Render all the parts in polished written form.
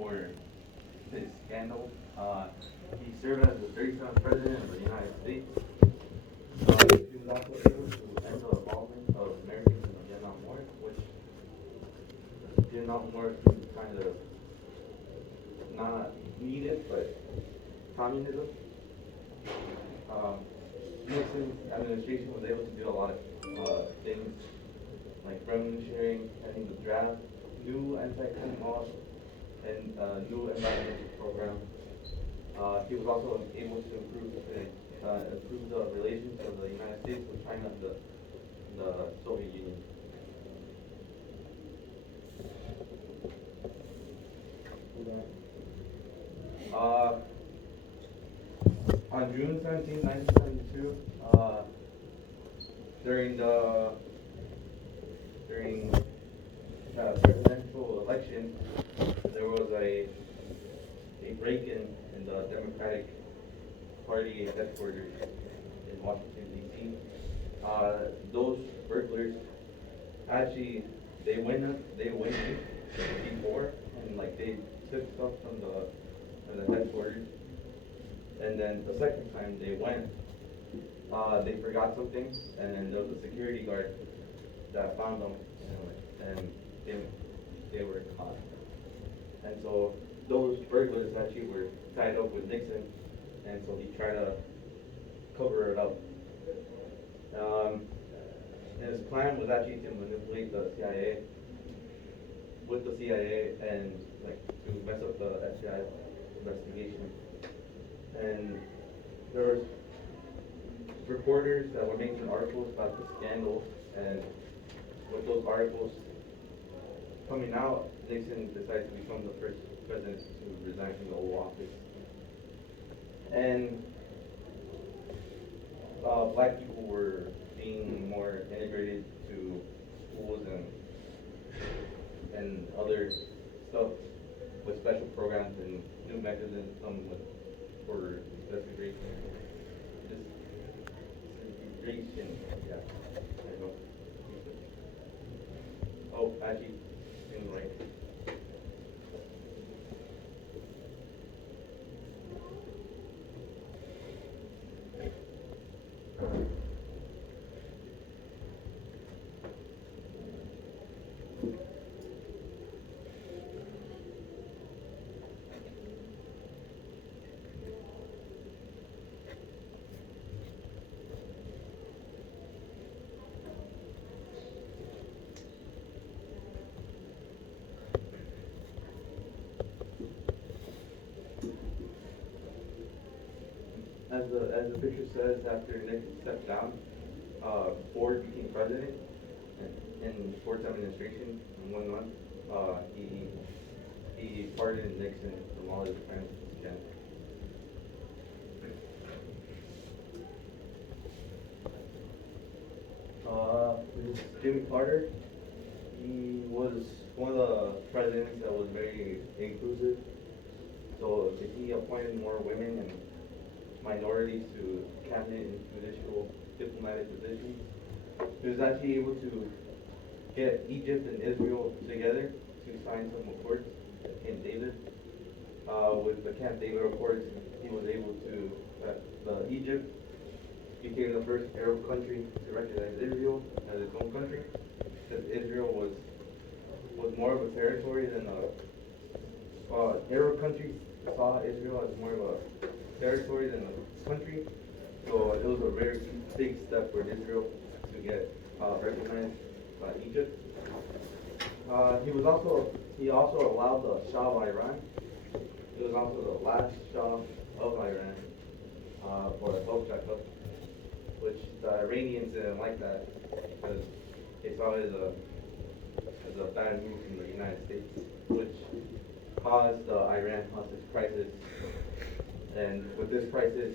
for his scandal. He served as the 37th president of the United States. He was also able to end the involvement of Americans in the Vietnam War, which Vietnam War seems kind of not needed, but communism. Um, Nixon's administration was able to do a lot of things like revenue sharing, ending the draft, new anti-crime laws, and new environmental program. He was also able to improve the relations of the United States with China and the Soviet Union. Uh, on June 17, 1972, during the presidential election, there was a break-in in the Democratic Party headquarters in Washington D.C. Those burglars actually they went in before, and like they took stuff from the headquarters, and then the second time they went, they forgot something, and then there was a security guard that found them, and they were caught. And so those burglars actually were tied up with Nixon, and so he tried to cover it up. And his plan was actually to manipulate the CIA with the CIA and like to mess up the FBI investigation. And there was reporters that were making articles about the scandal, and with those articles coming out, Nixon decided to become the first president to resign from the Oval Office. And black people were being more integrated to schools and other stuff with special programs and new mechanisms for investigation. Segregation, yeah. I don't know. Oh, actually, in the right. As the picture says, after Nixon stepped down, Ford became president, and in Ford's administration, in 1 month, he pardoned Nixon from all his crimes again. Jimmy Carter, he was one of the presidents that was very inclusive. So he appointed more women and minorities to cabinet and judicial diplomatic positions. He was actually able to get Egypt and Israel together to sign some accords at Camp David. With the Camp David Accords, he was able to, Egypt became the first Arab country to recognize Israel as its own country, because Israel was more of a territory than Arab countries saw Israel as more of a territory than a country. So it was a very big step for Israel to get recognized by Egypt. He also allowed the Shah of Iran. He was also the last Shah of Iran for a health checkup, which the Iranians didn't like that because they saw it as a bad move from the United States, which caused the Iran hostage crisis. And with this crisis,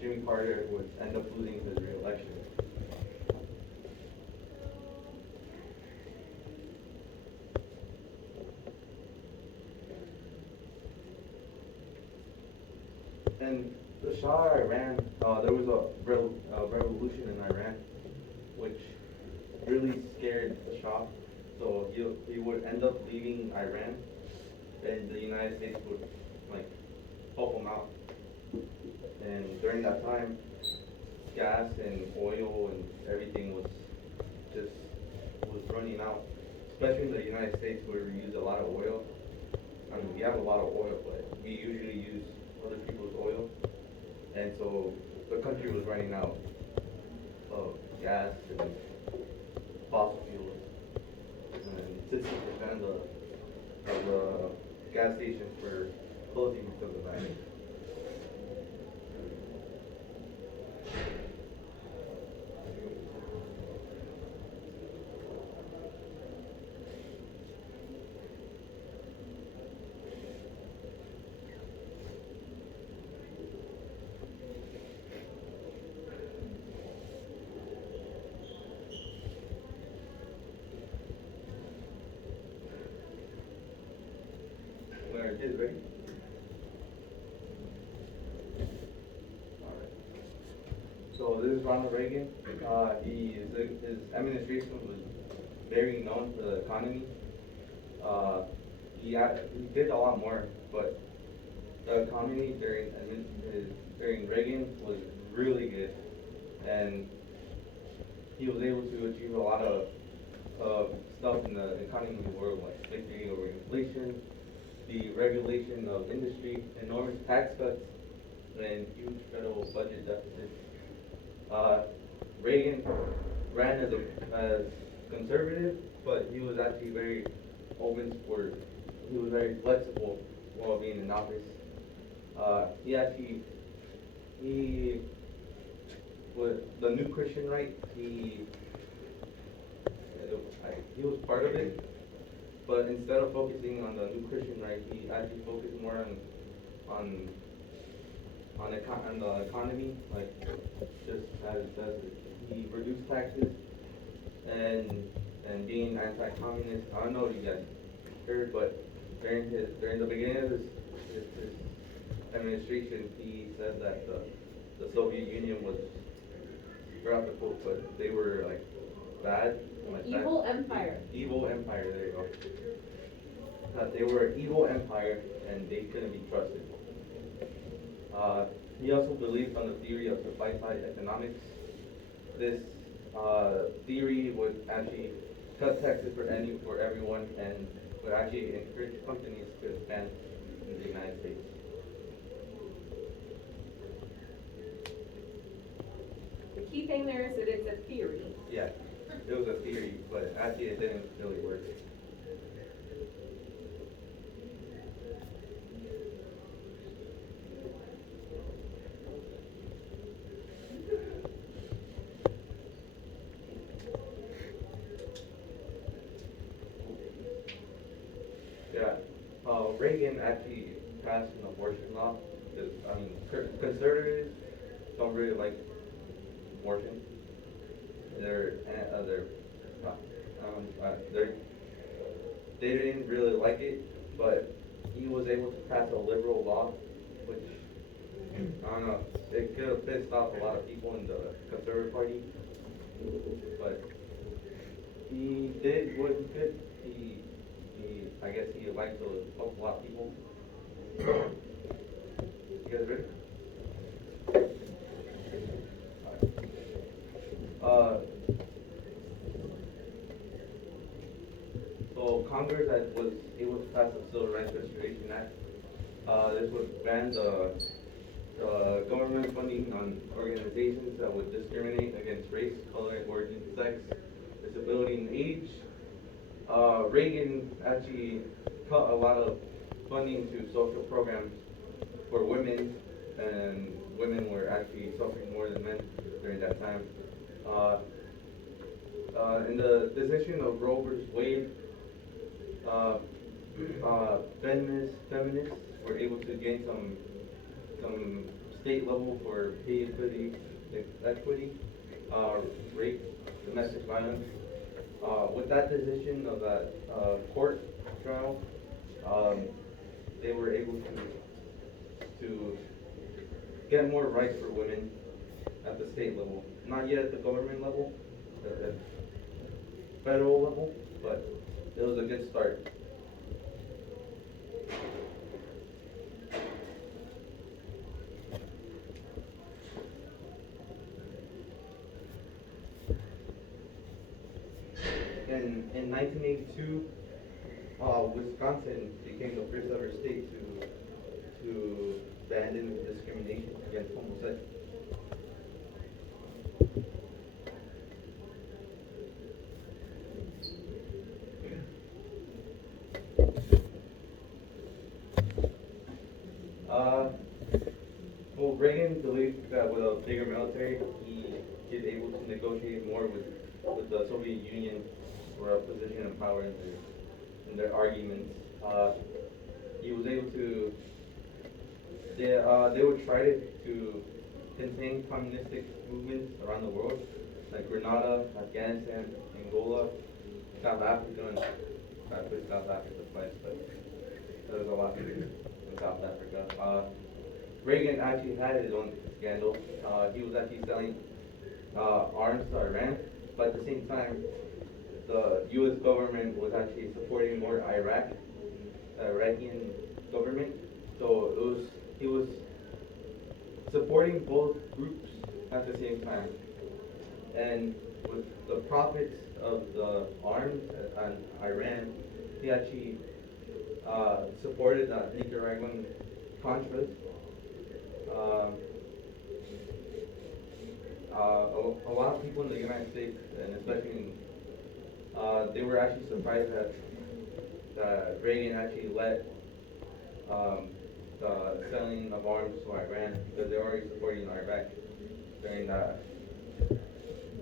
Jimmy Carter would end up losing his re-election. And the Shah of Iran, there was a revolution in Iran, which really scared the Shah. So he would end up leaving Iran and the United States would like help them out. And during that time, gas and oil and everything just was running out, especially in the United States where we use a lot of oil. I mean, we have a lot of oil, but we usually use other people's oil, and so the country was running out of gas and fossil fuels, and 60% of the gas stations were closing because of that. When our kids ready? All right. So this is Ronald Reagan. His administration was very known for the economy. Uh, he did a lot more, but the economy during Reagan was really good, and he was able to achieve a lot of stuff in the economy of the world, like victory over inflation, the regulation of industry, enormous tax cuts, and huge federal budget deficits. Uh, Reagan ran as conservative, but he was actually very open for, he was very flexible while being in office. He was the new Christian right. He was part of it, but instead of focusing on the new Christian right, he actually focused more on on the economy, like just as it says, he reduced taxes and being anti-communist. I don't know if you guys heard, but during the beginning of his administration, he said that the Soviet Union was, I forgot the quote, but they were like bad, like Evil empire. Evil empire. There you go. That they were an evil empire and they couldn't be trusted. He also believed on the theory of supply side economics. This theory would actually cut taxes for everyone and would actually encourage companies to expand in the United States. The key thing there is that it's a theory. Yeah, it was a theory, but actually it didn't really work. Yeah, Reagan actually passed an abortion law. 'Cause, I mean, conservatives don't really like abortion. They're they didn't really like it, but he was able to pass a liberal law, which I don't know, it could have pissed off a lot of people in the conservative party, but he did what he could. I guess he liked to help a lot of people. You guys ready? Uh, so Congress was able to pass the Civil Rights Restoration Act. This would ban the government funding on organizations that would discriminate against race, color, origin, sex, disability, and age. Reagan actually cut a lot of funding to social programs for women, and women were actually suffering more than men during that time. Uh, in the decision of Roe versus Wade, uh, feminists were able to gain some state level for pay equity, rape, domestic violence. With that decision of that court trial, they were able to get more rights for women at the state level. Not yet at the government level, at federal level, but it was a good start. In 1982, Wisconsin became the first ever state to abandon discrimination against homosexuals. Uh, well, Reagan believed that with a bigger military, he is able to negotiate more with the Soviet Union for a position of power in their arguments. He was able to they would try to contain communistic movements around the world, like Grenada, Afghanistan, Angola, South Africa, and I put South Africa twice, but there's a lot to do in South Africa. Reagan actually had his own scandal. He was actually selling arms to Iran, but at the same time, the U.S. government was actually supporting more the Iraqi government. So he was supporting both groups at the same time. And with the profits of the arms on Iran, he actually supported the Nicaraguan Contras. Um, a lot of people in the United States, and especially they were actually surprised that Reagan actually let um, the selling of arms to Iran because they were already supporting Iraq during that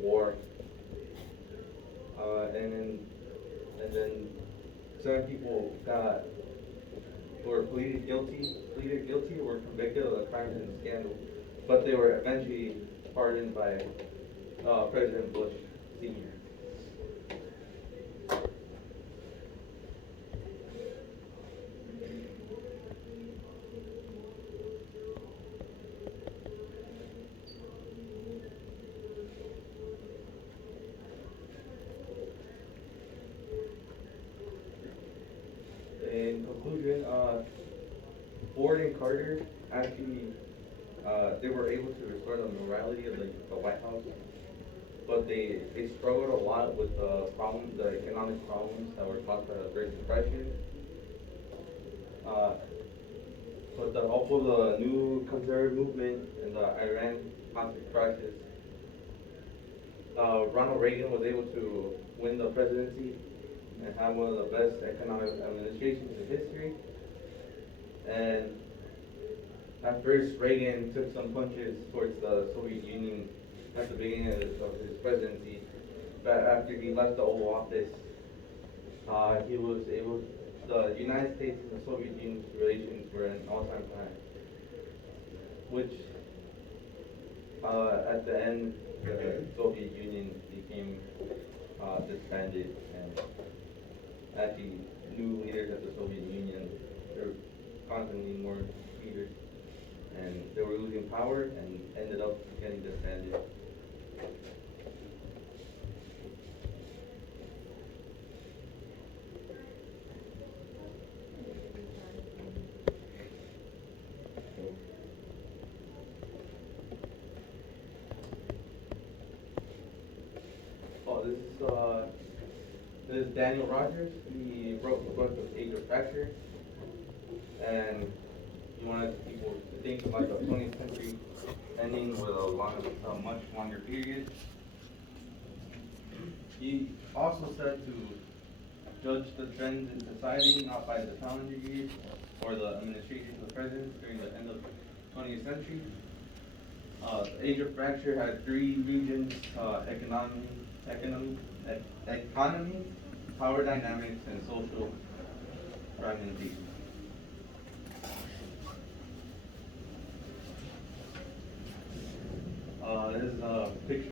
war. And then some people were pleaded guilty, or convicted of the crimes in the scandal, but they were eventually pardoned by President Bush Sr. In conclusion, Ford and Carter actually they were able to restore the morality of the White House, but they struggled a lot with the economic problems that were caused by the Great Depression. Uh, with the help of the new conservative movement and the Iran hostage crisis, Ronald Reagan was able to win the presidency and have one of the best economic administrations in history. And at first, Reagan took some punches towards the Soviet Union at the beginning of his presidency, but after he left the Oval Office, he was able. The United States and the Soviet Union's relations were an all-time high, which at the end, the Soviet Union became disbanded, and actually new leaders at the Soviet Union, there were constantly more leaders, and they were losing power and ended up getting disbanded. Oh, this is Daniel Rogers. He wrote the book of Age of Fracture, and he wanted people to think about the 20th century ending with a much longer period. He also said to judge the trends in society not by the calendar years or the administration of the presidents during the end of the 20th century. The Age of Fracture had three regions: economy, power dynamics, and social fragmentation.